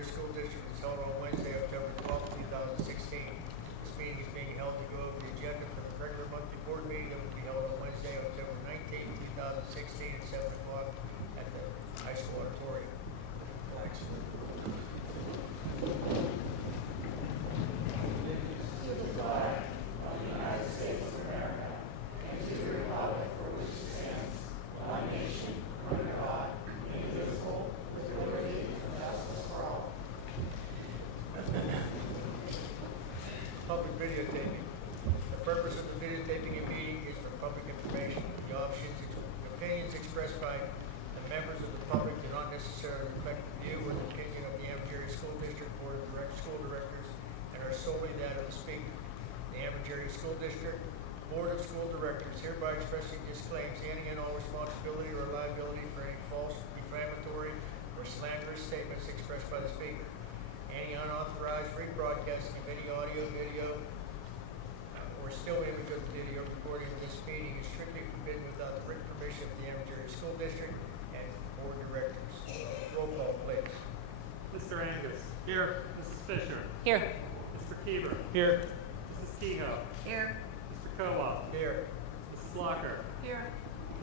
Ambergris School District is held on Wednesday, October 12, 2016. This meeting is being held to go over the agenda for the regular monthly board meeting that will be held on Wednesday, October 19, 2016 at 7 o'clock at the high school auditorium. Public videotaping. The purpose of the videotaping a meeting is for public information. The opinions expressed by the members of the public do not necessarily reflect the view or the opinion of the Ambergris School District Board of School Directors and are solely that of the speaker. The Ambergris School District Board of School Directors hereby expressly disclaims any and all responsibility or liability for any false, defamatory, or slanderous statements expressed by the speaker. Any unauthorized rebroadcasting of any audio, video, or still image of the video recording of this meeting is strictly forbidden without the written permission of the Ambergris School District and Board Directors. Roll call, please. Mr. Angus. Here. Mrs. Fisher. Here. Mr. Keever. Here. Mrs. Kehoe. Here. Mr. Kowal. Here. Mrs. Locker. Here.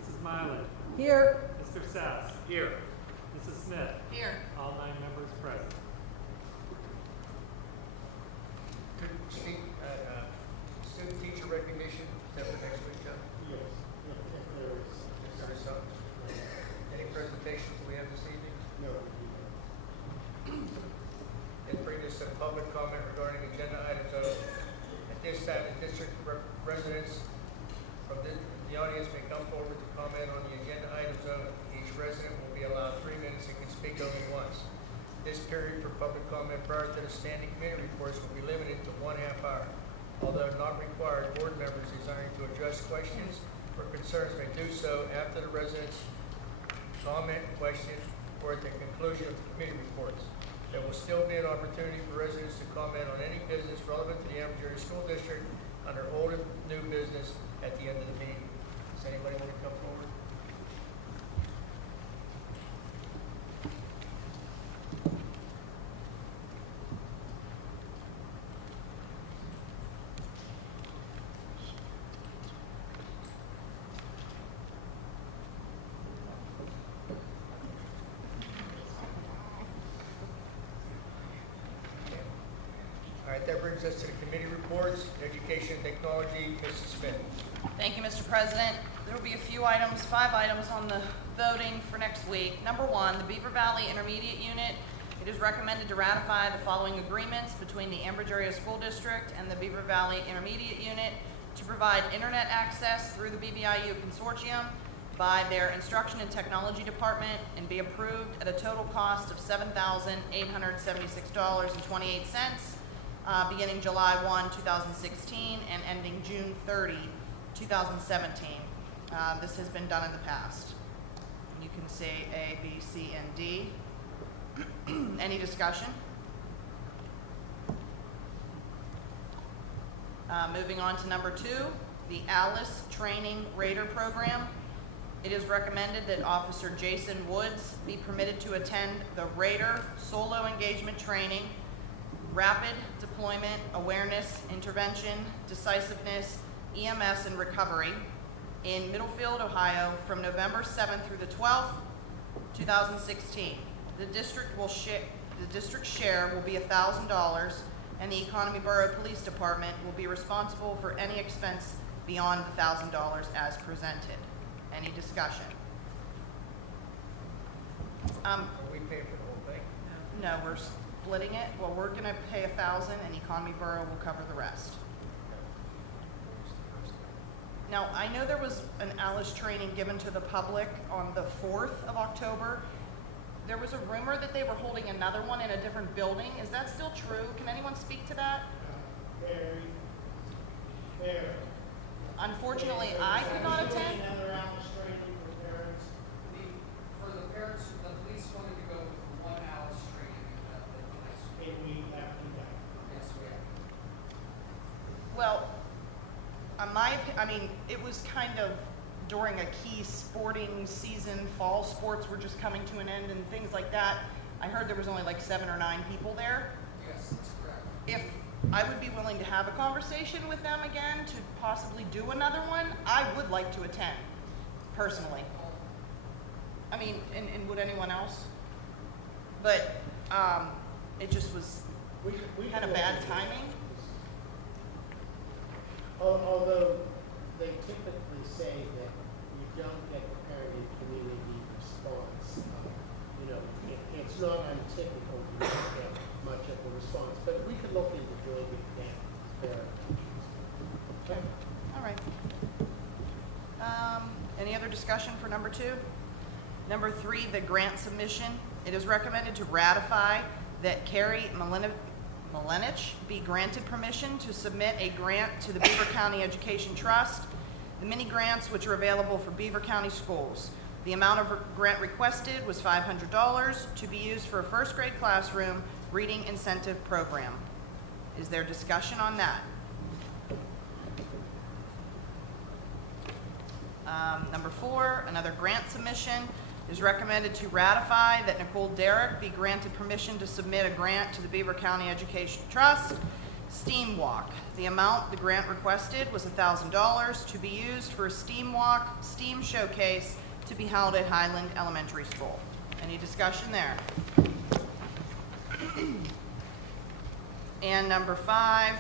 Mrs. Mylan. Here. Mr. Sass. Here. Mrs. Smith. Here. All 9 members present. Student teacher recognition, is that for next week, John? Yes, if there is. Is there some? Any presentations we have this evening? No. That brings us to public comment regarding agenda items. At this time, the district residents from the audience may come forward to comment on the agenda items only. Each resident will be allowed 3 minutes and can speak only once. This period for public comment prior to the standing committee reports will be limited to 1/2 hour. Although not required, board members desiring to address questions or concerns may do so after the residents' comment, questions, or at the conclusion of the committee reports. There will still be an opportunity for residents to comment on any business relevant to the Ambergris School District under old and new business at the end of the meeting. Does anybody want to come forward? All right, that brings us to the committee reports. Education and Technology, Mrs. Smith. Thank you, Mr. President. There will be a few items, 5 items on the voting for next week. Number 1, the Beaver Valley Intermediate Unit. It is recommended to ratify the following agreements between the Ambergris School District and the Beaver Valley Intermediate Unit to provide internet access through the BVIU Consortium by their Instruction and Technology Department and be approved at a total cost of $7,876.28. Beginning July 1, 2016 and ending June 30, 2017. This has been done in the past. You can say A, B, C, and D. Any discussion? Moving on to number 2, the ALICE Training Raider Program. It is recommended that Officer Jason Woods be permitted to attend the Raider Solo Engagement Training, Rapid Deployment, Awareness, Intervention, Decisiveness, EMS, and Recovery in Middlefield, Ohio from November 7th through the 12th, 2016. The district share will be $1,000 and the Economy Borough Police Department will be responsible for any expense beyond the $1,000 as presented. Any discussion? Are we paying for the whole thing? No, we're splitting it. Well, we're going to pay $1,000 and Economy Borough will cover the rest. Now, I know there was an ALICE training given to the public on the 4th of October. There was a rumor that they were holding another one in a different building. Is that still true? Can anyone speak to that? Very. Unfortunately, I could not attend. Another ALICE training for parents. For the parents, the police wanted to go with 1 ALICE training at the high school. A week after that. Yes, we have. Well, I mean, it was kind of during a key sporting season. Fall sports were just coming to an end and things like that. I heard there was only like 7 or 9 people there. Yes, that's correct. If I would be willing to have a conversation with them again to possibly do another one, I would like to attend, personally. I mean, and would anyone else? But, it just was We kind of can bad look into timing. Although they typically say that you don't get the parent and community response. You know, it's not untypical to not get much of a response, but we could look into doing it again. Okay. All right. Any other discussion for number 2? Number 3, the grant submission. It is recommended to ratify that Carrie Malenich be granted permission to submit a grant to the Beaver County Education Trust, the mini grants which are available for Beaver County schools. The amount of grant requested was $500 to be used for a first grade classroom reading incentive program. Is there discussion on that? Number 4, another grant submission. It is recommended to ratify that Nicole Derrick be granted permission to submit a grant to the Beaver County Education Trust, STEAM Walk. The amount the grant requested was $1,000 to be used for a STEAM Walk, STEAM Showcase to be held at Highland Elementary School. Any discussion there? And number 5,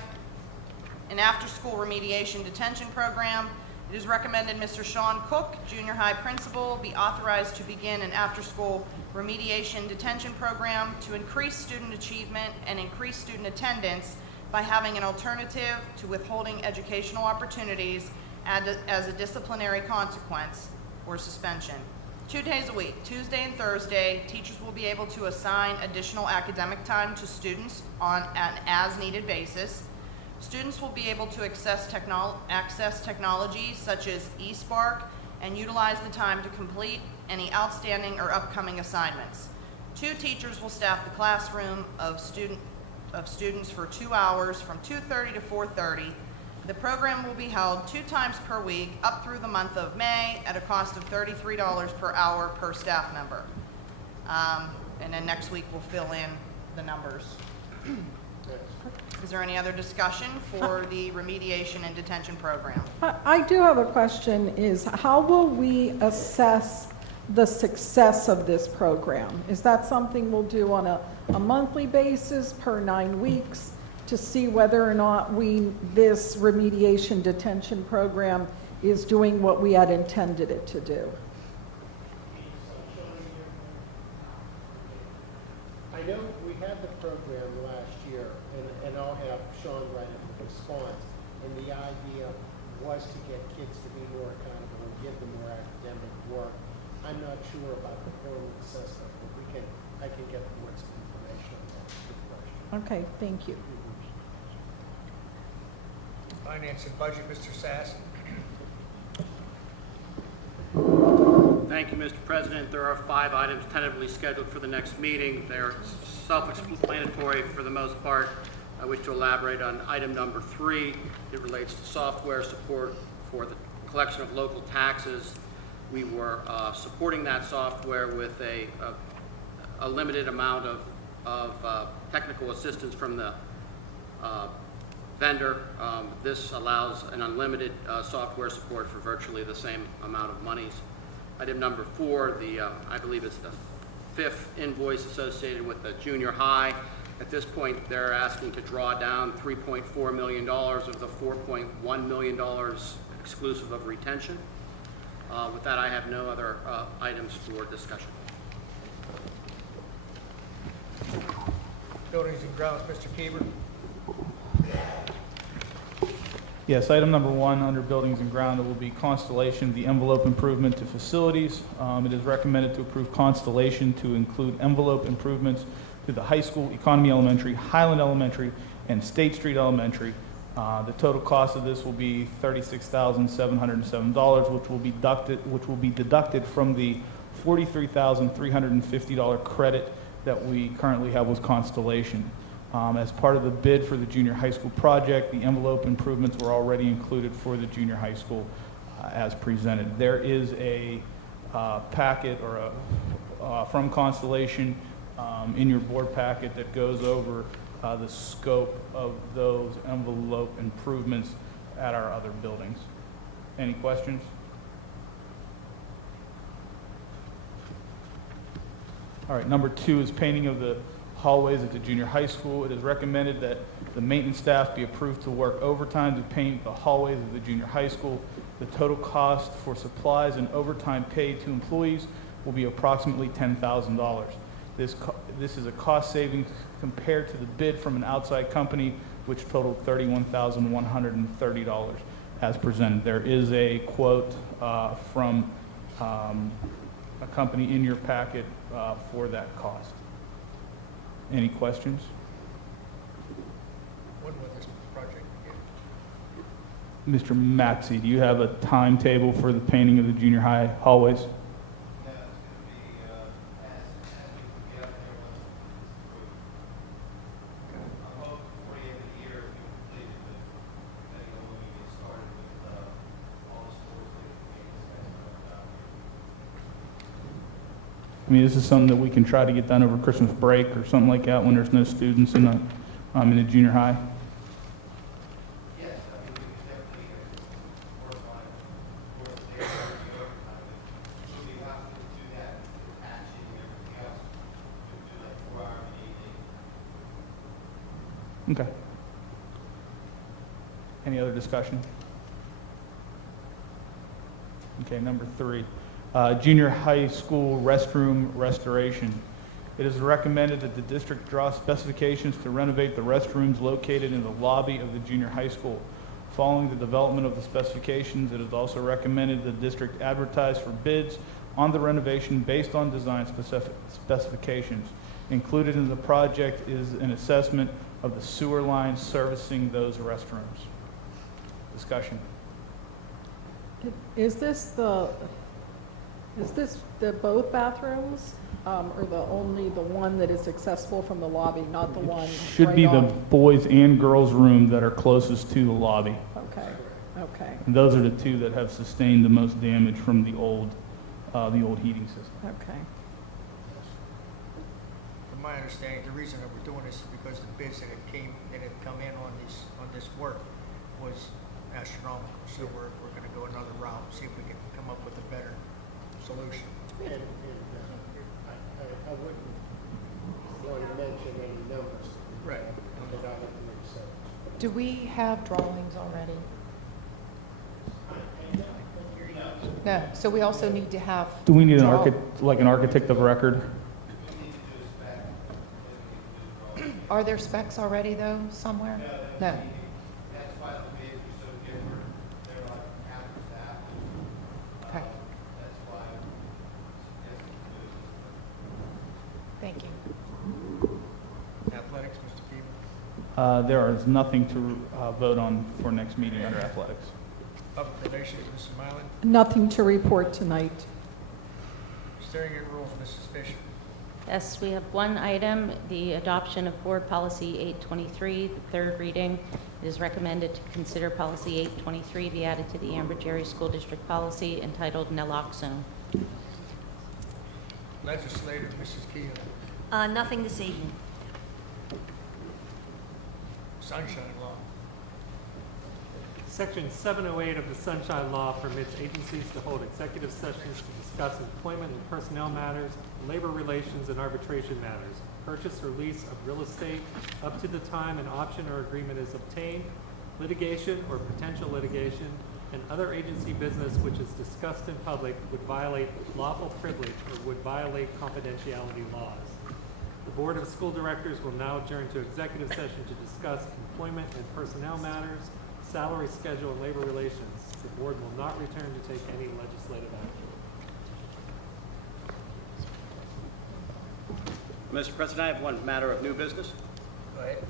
an after-school remediation detention program. It is recommended Mr. Sean Cook, junior high principal, be authorized to begin an after-school remediation detention program to increase student achievement and increase student attendance by having an alternative to withholding educational opportunities as a disciplinary consequence or suspension. 2 days a week, Tuesday and Thursday, teachers will be able to assign additional academic time to students on an as-needed basis. Students will be able to access technologies such as eSpark and utilize the time to complete any outstanding or upcoming assignments. 2 teachers will staff the classroom of students for 2 hours from 2:30 to 4:30. The program will be held 2 times per week up through the month of May at a cost of $33 per hour per staff member. And then next week we'll fill in the numbers. Is there any other discussion for the remediation and detention program? I do have a question, is how will we assess the success of this program? Is that something we'll do on a monthly basis per 9 weeks to see whether or not this remediation detention program is doing what we had intended it to do? I know we had the program last year, and I'll have Sean write up the response. And the idea was to get kids to be more accountable and give them more academic work. I'm not sure about the formal assessment, but I can get more information on that. Good question. Okay, thank you. Finance and Budget, Mr. Sass. Thank you, Mr. President. There are 5 items tentatively scheduled for the next meeting. They're self-explanatory for the most part. I wish to elaborate on item number 3. It relates to software support for the collection of local taxes. We were supporting that software with a limited amount of technical assistance from the vendor. This allows an unlimited software support for virtually the same amount of monies. Item number 4, I believe it's the 5th invoice associated with the junior high. At this point, they're asking to draw down $3.4 million of the $4.1 million exclusive of retention. With that, I have no other items for discussion. Buildings and Grounds, Mr. Keever. Yes, item number 1 under Buildings and Ground, it will be Constellation, the envelope improvement to facilities. It is recommended to approve Constellation to include envelope improvements to the high school, Economy Elementary, Highland Elementary, and State Street Elementary. The total cost of this will be $36,707, which will be deducted from the $43,350 credit that we currently have with Constellation. As part of the bid for the junior high school project, the envelope improvements were already included for the junior high school as presented. There is a packet or from Constellation in your board packet that goes over the scope of those envelope improvements at our other buildings. Any questions? All right, number 2 is painting of the hallways at the junior high school. It is recommended that the maintenance staff be approved to work overtime to paint the hallways of the junior high school. The total cost for supplies and overtime paid to employees will be approximately $10,000. This is a cost savings compared to the bid from an outside company, which totaled $31,130 as presented. There is a quote from a company in your packet for that cost. Any questions? When will this project begin? Mr. Matzi, do you have a timetable for the painting of the junior high hallways? Yeah, it's going to be as we get up there once it's approved. I'm hoping before the end of the year it'll be completed, but depending on when we get started with all the stores that we can get. I mean, this is something that we can try to get done over Christmas break or something like that when there's no students in the junior high. Yes, I mean, we can definitely work on it before the day of the overtime. But we have to do that, patching and everything else. We do like 4 hours in the evening. Okay. Any other discussion? Okay, number 3, junior high school restroom restoration. It is recommended that the district draw specifications to renovate the restrooms located in the lobby of the junior high school. Following the development of the specifications, it is also recommended the district advertise for bids on the renovation based on design specifications. Included in the project is an assessment of the sewer lines servicing those restrooms. Discussion. Is this the both bathrooms, or only the one that is accessible from the lobby, not the one Should right be the on? boys and girls room that are closest to the lobby. Okay, okay, And those are the 2 that have sustained the most damage from the old heating system. okay. From my understanding, the reason that we're doing this is because the bids that had come in on this work was astronomical. So we're going to go another route, see if we can come up with a better solution. And I wouldn't want to mention any numbers. Right. Because I don't make sense. Do we have drawings already? No, so we also need to have. Do we need an draw- an architect of record? Are there specs already though, somewhere? No. That's why the bids are so different. They're like apples to apples. Okay, That's why I'm suggesting thank you. Athletics, Mr. Keevan? There is nothing to vote on for next meeting under athletics. Public relations, Mrs. Mylan? Nothing to report tonight. Steering and rules, Mrs. Fisher? Yes, we have one item, the adoption of Board Policy 823, the 3rd reading. It is recommended to consider Policy 823 be added to the Ambridge Area School District Policy entitled Naloxone. Legislative, Mrs. Keevan? Nothing this evening. Sunshine Law? Section 708 of the Sunshine Law permits agencies to hold executive sessions to discuss employment and personnel matters, labor relations, and arbitration matters, purchase or lease of real estate up to the time an option or agreement is obtained, litigation or potential litigation, and other agency business which is discussed in public would violate lawful privilege or would violate confidentiality laws. The Board of School Directors will now adjourn to executive session to discuss employment and personnel matters, salary schedule, and labor relations. The board will not return to take any legislative action. Mr. President, I have one matter of new business. Go ahead.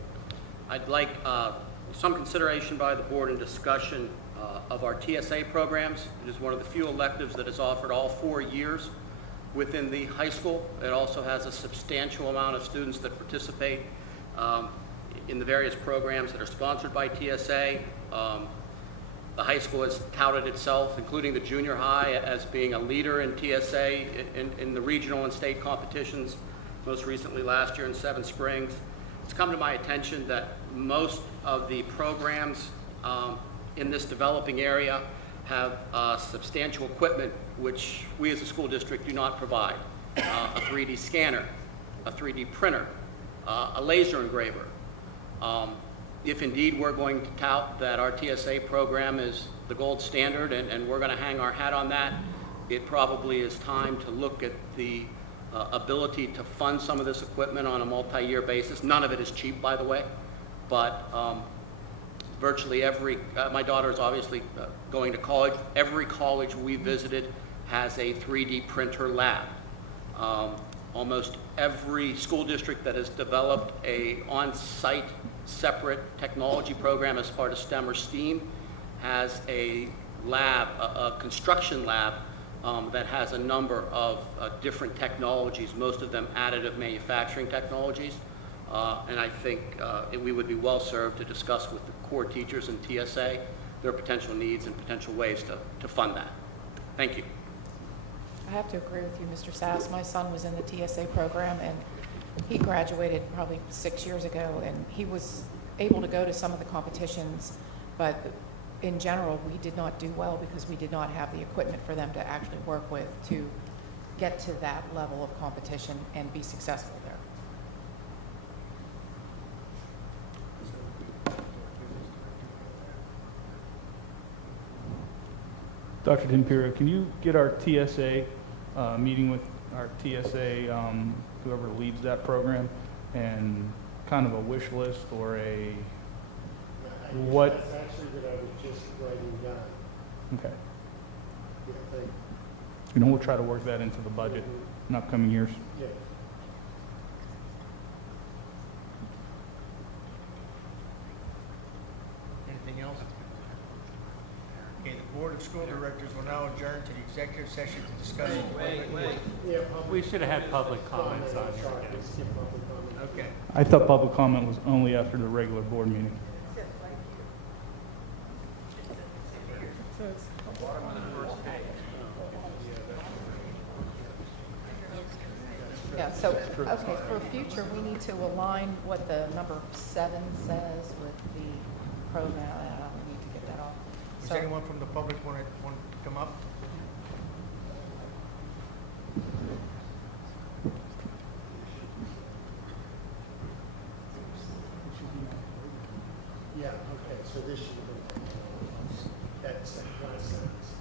I'd like some consideration by the board and discussion of our TSA programs. It is one of the few electives that is offered all 4 years within the high school. It also has a substantial amount of students that participate in the various programs that are sponsored by TSA. The high school has touted itself, including the junior high, as being a leader in TSA in the regional and state competitions. most recently last year in Seven Springs. It's come to my attention that most of the programs in this developing area have substantial equipment which we as a school district do not provide. A 3D scanner, a 3D printer, a laser engraver. If indeed we're going to tout that our TSA program is the gold standard and we're going to hang our hat on that, it probably is time to look at the ability to fund some of this equipment on a multi-year basis. None of it is cheap, by the way, but virtually every, my daughter is obviously going to college. Every college we visited has a 3D printer lab. Almost every school district that has developed a on-site separate technology program as part of STEM or STEAM has a lab, a construction lab that has a number of different technologies, most of them additive manufacturing technologies. And I think we would be well served to discuss with the core teachers and TSA their potential needs and potential ways to fund that. Thank you. I have to agree with you, Mr. Sass. My son was in the TSA program, and he graduated probably 6 years ago, and he was able to go to some of the competitions, but in general, we did not do well because we did not have the equipment for them to actually work with to get to that level of competition and be successful there. Dr. D'Imperio, can you get our TSA meeting with our TSA, whoever leads that program, and kind of a wish list or a what? That's actually what I was just writing down. Okay. Yeah, thank You know, we'll try to work that into the budget in upcoming years. you. Anything else? Okay, the Board of School Directors will now adjourn to the executive session to discuss. Yeah, public- We should have had public comments on here Sorry, again. skip public comment. Okay. I thought public comment was only after the regular board meeting. Yeah, so, okay, for future, we need to align what the number 7 says with the program. We need to get that off. Does So- anyone from the public want to come up? Yeah, okay, so this should have been, that's last sentence.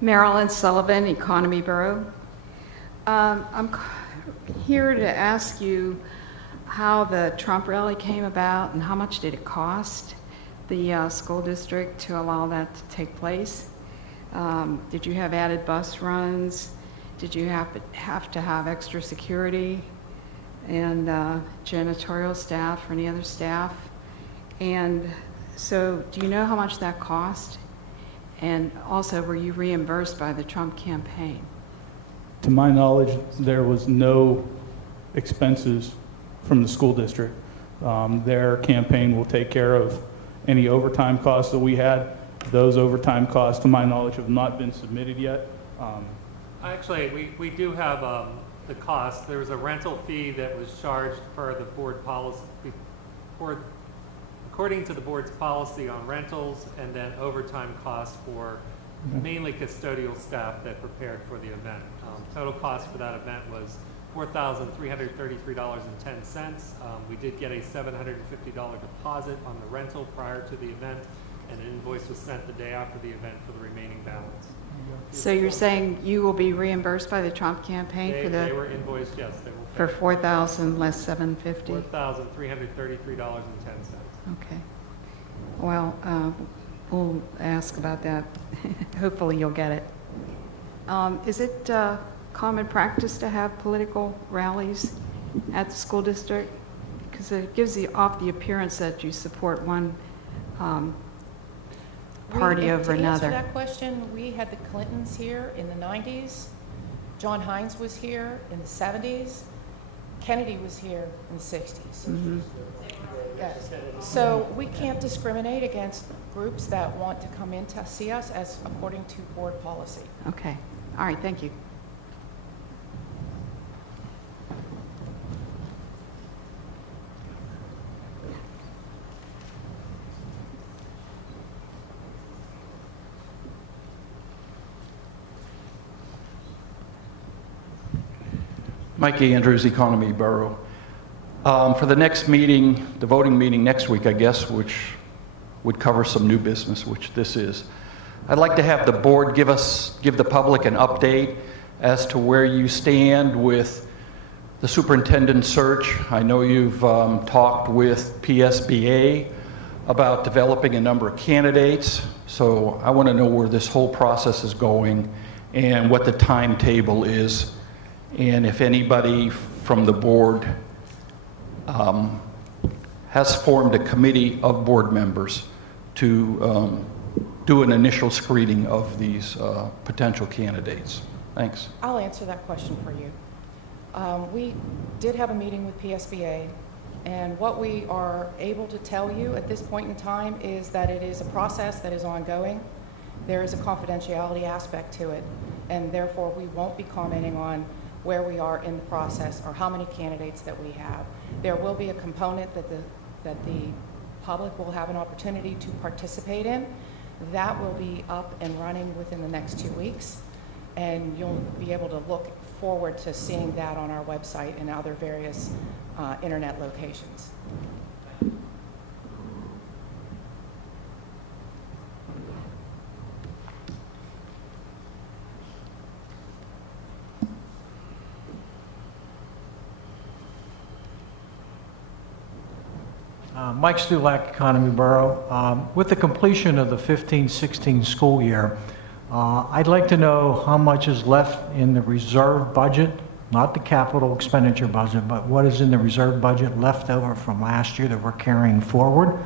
Marilyn Sullivan, Economy Bureau. I'm here to ask you how the Trump rally came about and how much did it cost the school district to allow that to take place? Did you have added bus runs? Did you have to have extra security and janitorial staff or any other staff? And so do you know how much that cost? And also, were you reimbursed by the Trump campaign? To my knowledge, there was no expenses from the school district. Their campaign will take care of any overtime costs that we had. Those overtime costs, to my knowledge, have not been submitted yet. Actually, we do have the cost. There was a rental fee that was charged for the board policy, according to the board's policy on rentals, and then overtime costs for mainly custodial staff that prepared for the event. Total cost for that event was $4,333.10. We did get a $750 deposit on the rental prior to the event, and an invoice was sent the day after the event for the remaining balance. So you're saying you will be reimbursed by the Trump campaign They were invoiced, yes, they will. for $4,000 less $750? $4,333.10. Okay. Well, we'll ask about that. Hopefully you'll get it. Is it common practice to have political rallies at the school district? Because it gives off the appearance that you support one party over To another. answer that question, we had the Clintons here in the 90s. John Hines was here in the 70s. Kennedy was here in the 60s. Mhm. Yes. So we can't discriminate against groups that want to come in to see us as according to board policy. Okay. All right, thank you. Mike Andrews, Economy Borough. For the next meeting, the voting meeting next week, I guess, which would cover some new business, which this is, I'd like to have the board give the public an update as to where you stand with the superintendent search. I know you've talked with PSBA about developing a number of candidates, so I want to know where this whole process is going and what the timetable is, and if anybody from the board has formed a committee of board members to do an initial screening of these potential candidates. Thanks. I'll answer that question for you. We did have a meeting with PSBA, and what we are able to tell you at this point in time is that it is a process that is ongoing. There is a confidentiality aspect to it, and therefore we won't be commenting on where we are in the process or how many candidates that we have. There will be a component that the public will have an opportunity to participate in. That will be up and running within the next 2 weeks, and you'll be able to look forward to seeing that on our website and other various internet locations. Mike Stulak, Economy Borough. With the completion of the 15-16 school year, I'd like to know how much is left in the reserve budget, not the capital expenditure budget, but what is in the reserve budget left over from last year that we're carrying forward.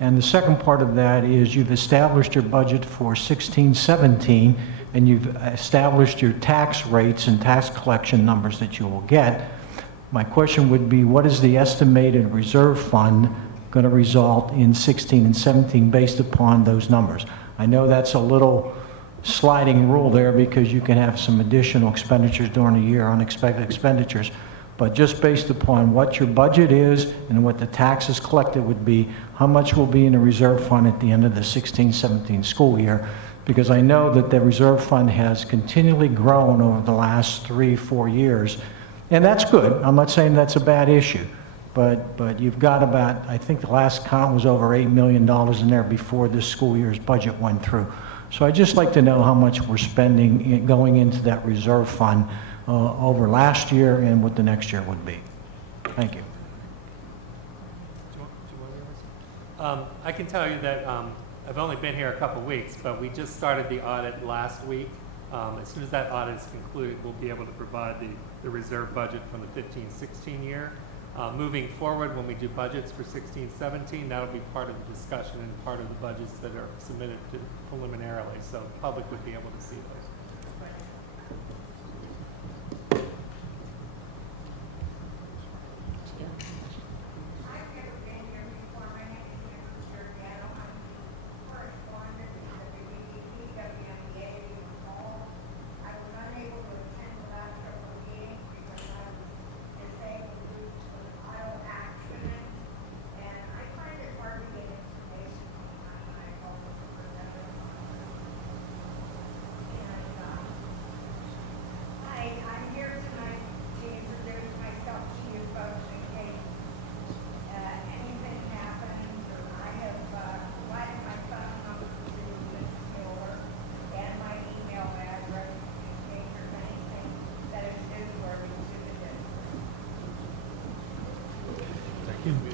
And the second part of that is you've established your budget for 16-17, and you've established your tax rates and tax collection numbers that you will get. My question would be, what is the estimated reserve fund going to result in 16 and 17 based upon those numbers? I know that's a little sliding rule there because you can have some additional expenditures during the year, unexpected expenditures, but just based upon what your budget is and what the taxes collected would be, how much will be in the reserve fund at the end of the 16-17 school year? Because I know that the reserve fund has continually grown over the last 3-4 years. And that's good. I'm not saying that's a bad issue, but you've got about, I think the last count was over $8 million in there before this school year's budget went through. So I'd just like to know how much we're spending going into that reserve fund over last year and what the next year would be. Thank you. I can tell you that I've only been here a couple weeks, but we just started the audit last week. As soon as that audit is concluded, we'll be able to provide the reserve budget from the 15-16 year. Moving forward, when we do budgets for 16-17, that'll be part of the discussion and part of the budgets that are submitted preliminarily, so the public would be able to see those.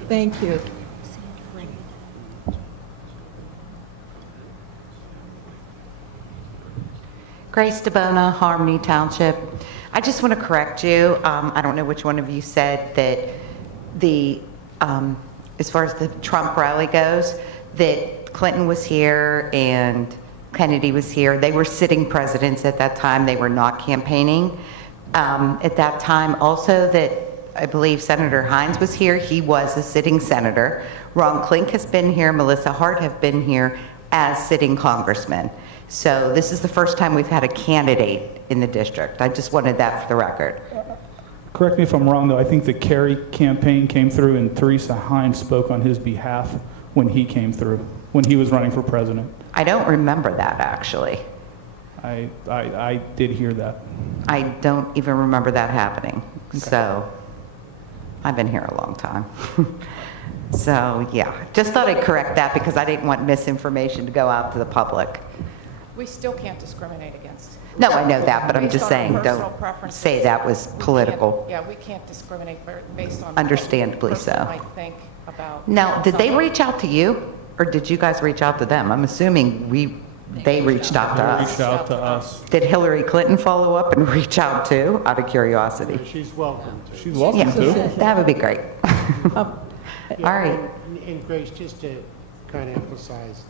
Thank you. Grace DeBona, Harmony Township. I just want to correct you. I don't know which one of you said that the, as far as the Trump rally goes, that Clinton was here and Kennedy was here. They were sitting presidents at that time. They were not campaigning at that time. Also that I believe Senator Hines was here. He was a sitting senator. Ron Klink has been here. Melissa Hart have been here as sitting congressmen. So this is the first time we've had a candidate in the district. I just wanted that for the record. Correct me if I'm wrong, though. I think the Kerry campaign came through and Teresa Hines spoke on his behalf when he came through, when he was running for president. I don't remember that, actually. I did hear that. I don't even remember that happening. So I've been here a long time. So, yeah, just thought I'd correct that because I didn't want misinformation to go out to the public. We still can't discriminate against. No, I know that, but I'm Based just on saying, personal don't preferences. say that was We can't- political. Yeah, we can't discriminate based on. Understandably what a person so. might think about. Now, did they someone. reach out to you, or did you guys reach out to them? I'm assuming they reached out to They us. reached out to us. Did Hillary Clinton follow up and reach out too, out of curiosity? She's welcome to. She's welcome Yeah, to. that would be great. Yeah, All right. And Grace, just to kind of emphasize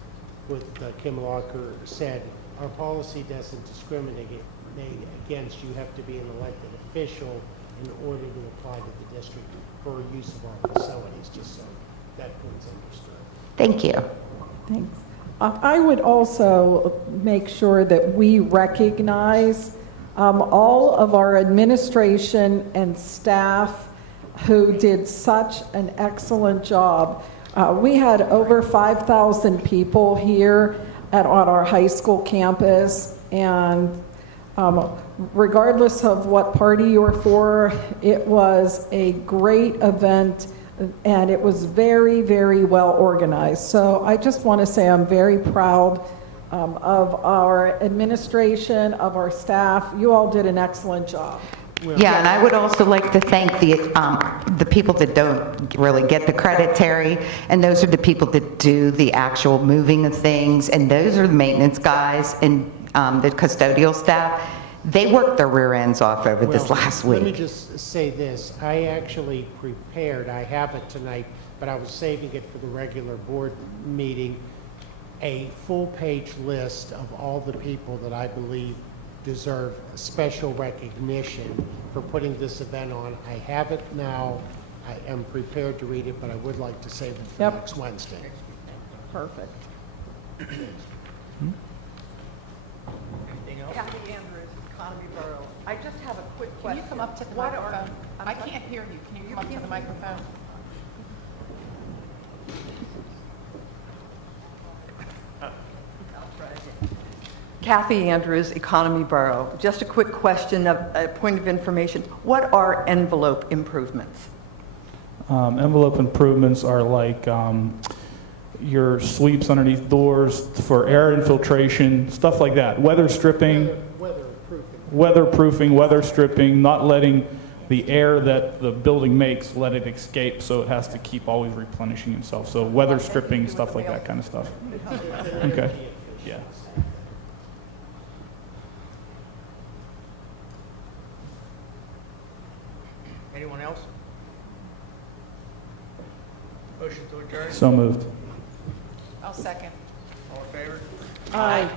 what Kim Locker said, our policy doesn't discriminate against, you have to be an elected official in order to apply to the district for use of our facilities, just so that point's understood. Thank you. Thanks. I would also make sure that we recognize all of our administration and staff who did such an excellent job. We had over 5,000 people here on our high school campus, and regardless of what party you were for, it was a great event, and it was very, very well organized. So I just want to say I'm very proud of our administration, of our staff. You all did an excellent job. Yeah, and I would also like to thank the people that don't really get the credit, Terry, and those are the people that do the actual moving of things, and those are the maintenance guys and the custodial staff. They worked their rear ends off over this last week. Let me just say this. I actually prepared, I have it tonight, but I was saving it for the regular board meeting, a full-page list of all the people that I believe deserve special recognition for putting this event on. I have it now. I am prepared to read it, but I would like to save it for next Wednesday. Perfect. Anything else? Kathy Andrews, Economy Borough. I just have a quick Can question. you come up to the What are- microphone? I'm I sorry? can't hear you. Can you come up to the microphone? Kathy Andrews, Economy Borough. Just a quick question, a point of information. What are envelope improvements? Envelope improvements are like your sweeps underneath doors for air infiltration, stuff like that. Weather stripping, weatherproofing, weather stripping, not letting the air that the building makes, let it escape, so it has to keep always replenishing itself. So weather stripping, stuff like that kind of stuff. Okay, yeah. Anyone else? Motion to adjourn? So moved. I'll second. All in favor? Aye.